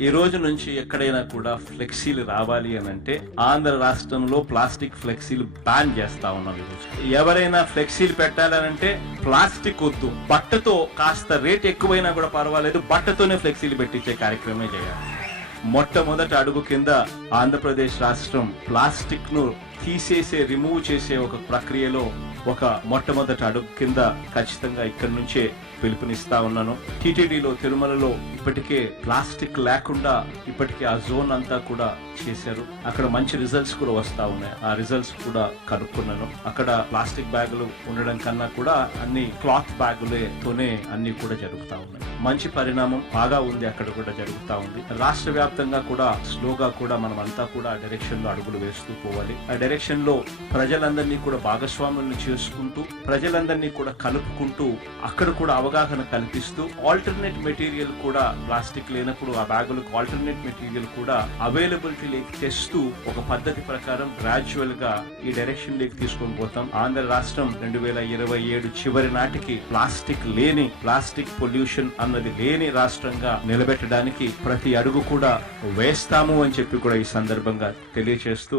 ఈ రోజు నుంచి ఎక్కడైనా కూడా ఫ్లెక్సీలు రావాలి అని అంటే ఆంధ్ర రాష్ట్రంలో ప్లాస్టిక్ ఫ్లెక్సీలు బ్యాన్ చేస్తా ఉన్నాం. ఈరోజు ఎవరైనా ఫ్లెక్సీలు పెట్టాలనంటే ప్లాస్టిక్ వద్దు, బట్టతో కాస్త రేట్ ఎక్కువైనా కూడా పర్వాలేదు, బట్టతోనే ఫ్లెక్సీలు పెట్టించే కార్యక్రమే చేయాలి. మొట్టమొదటి అడుగు కింద ఆంధ్రప్రదేశ్ రాష్ట్రం ప్లాస్టిక్ ను రిమూవ్ చేసే ఒక ప్రక్రియలో ఒక మొట్టమొదటి అడుగు కింద ఖచ్చితంగా ఇక్కడి నుంచే పిలుపునిస్తా ఉన్నాను. టీటీడీలో తిరుమలలో ఇప్పటికే ప్లాస్టిక్ లేకుండా ఇప్పటికే ఆ జోన్ అంతా కూడా చేశారు. అక్కడ మంచి రిజల్ట్స్ కూడా వస్తా ఉన్నాయి. ఆ రిజల్ట్స్ కూడా కనుక్కున్నాను. అక్కడ ప్లాస్టిక్ బ్యాగులు ఉండడం కన్నా కూడా అన్ని క్లాత్ బ్యాగులతోనే అన్ని కూడా జరుగుతా ఉన్నాయి. మంచి పరిణామం బాగా ఉంది, అక్కడ కూడా జరుగుతా ఉంది. రాష్ట్ర వ్యాప్తంగా కూడా స్లోగా కూడా మనం అంతా కూడా ఆ డైరెక్షన్ లో అడుగులు వేస్తూ పోవాలి. ఆ డైరెక్షన్ లో ప్రజలందరినీ కూడా భాగస్వాములను చేసుకుంటూ ప్రజలందరినీ కూడా కలుపుకుంటూ అక్కడ కూడా అవగాహన కల్పిస్తూ ఆల్టర్నేట్ మెటీరియల్ కూడా ప్లాస్టిక్ లేనప్పుడు ఆ బ్యాగులకు ఆల్టర్నేట్ మెటీరియల్ కూడా అవైలబిలిటీలోకి తెస్తూ ఒక పద్ధతి ప్రకారం గ్రాడ్యువల్ గా ఈ డైరెక్షన్ లోకి తీసుకొని పోతాం. ఆంధ్ర రాష్ట్రం 2027 చివరి నాటికి ప్లాస్టిక్ పొల్యూషన్ అన్నది లేని రాష్ట్రంగా నిలబెట్టడానికి ప్రతి అడుగు కూడా వేస్తాము అని చెప్పి కూడా ఈ సందర్భంగా తెలియజేస్తూ